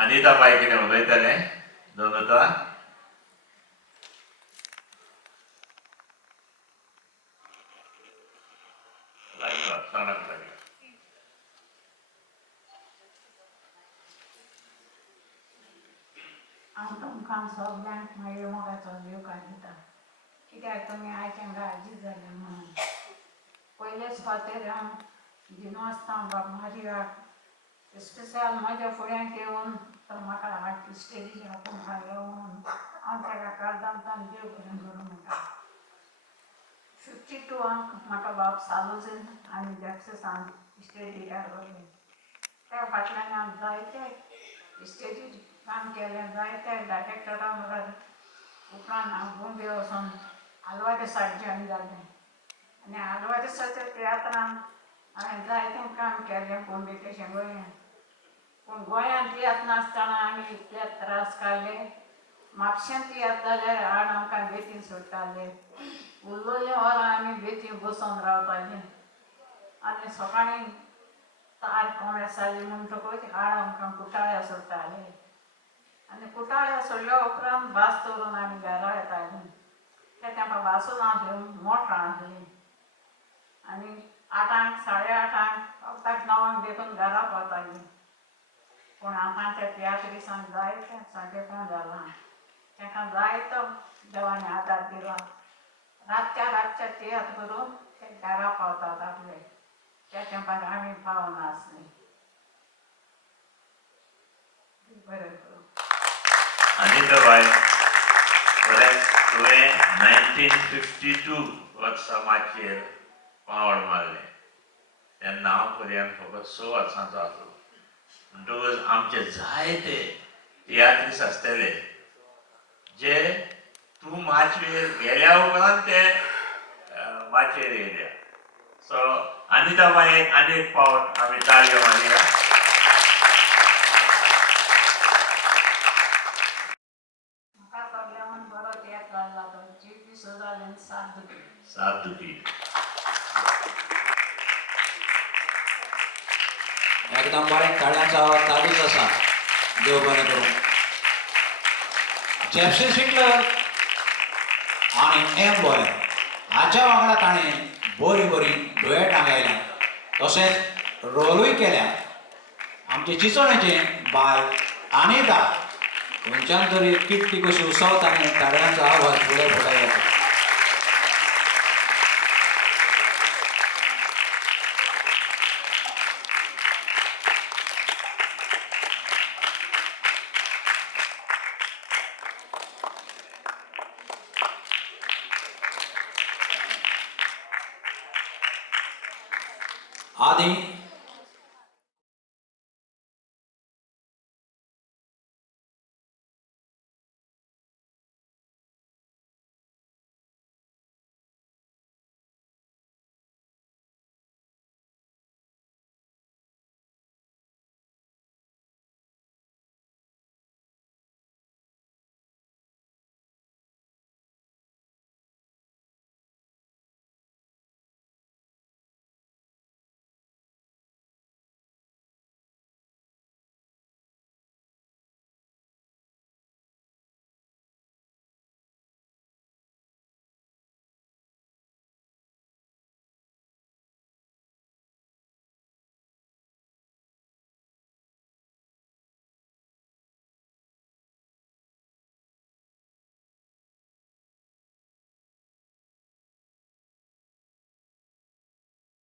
अनिता बाई कितें उलयतले दोनोता हांव तुमकां सगळ्यांक मागीर मोगाचो देव काडिता कित्याक तुमी आयच्यान राजी जाले म्हणून पयलेच फावटीर हांव दिनवासता बाब मारियाक स्पेशल म्हाज्या फुड्यांक येवन तो म्हाका हाड स्टेजीर तुमकां येवन हांव ताका काळदांतान देव बरें करूं म्हणटा 52 म्हाका बाब सालोजीन आनी जॅक्सिसान स्टेजीर हाडले त्या फाटल्यान हांव जायते स्टेजीर काम केलें जायते डायरेक्टरा वांगडा उपरांत हांव बॉम्बे वचोन आल्वादेसाक जॉयन जालें आनी आल्वादेसाच्या तियात्रान हांवें जायतें काम केलें बॉम्बे तशें गोंयांत पूण गोंयांत येत नासतना आमी इतले त्रास काडले म्हापशेंत येत जाल्यार हाड आमकां बेतीन सोडटाले उरलेलीं वरां आमी बेतीन बसून रावतालीं आनी सकाळीं तार कोंब्यां जाली म्हणटकूच हाड आमकां कुट्टाळ्या सोडटाले आनी कुट्टाळ्या सोडल्या उपरांत बास धरून आमी घरा येतालीं त्या तेंपा बासूय नासल्यो मोटरां आहलीं आनी 8 8:30 वखदाक 9 देखून घरा पावतालीं पूण आतांच्या तियात्रिसांक जायतें सांगेपण जालां तांकां जायतो देवान आदार दिला रातच्या तियात्र करून ते घरा पावतात आपले त्या तेंपार आमी पावनासलीं बरें करूं अनिता बाई तुवें 1952 वर्सा माचयेर पावड मारलें तेन्ना हांव पर्यंत फकत 6 वर्सांचो आसलो म्हणटकच आमचे जायते तियात्रीस आसतले जे तूं माचयेर गेल्या उपरांत ते माचयेर येयल्या सो अनिता बाईक आनी एक फावट आमी ताळयो मारया म्हाका सगळ्यांक बरो तियात्र जाल्लो तो जी.पी. सुजालेन सात दुखी एकदम बरें ताळ्यांचो आवाज चालूच आसा देव बरें करूं जेफ्सी सिटलर आनी एम बॉय हाच्या वांगडा ताणें बरी दुयेटां गायल्या तशेंच रोलूय केल्या आमचे चिंचोणेचे बाय अनिता खंयच्यान तरी किट्टी कशी उसळता आनी ताळ्यांचो आवाज फुडें येता आदी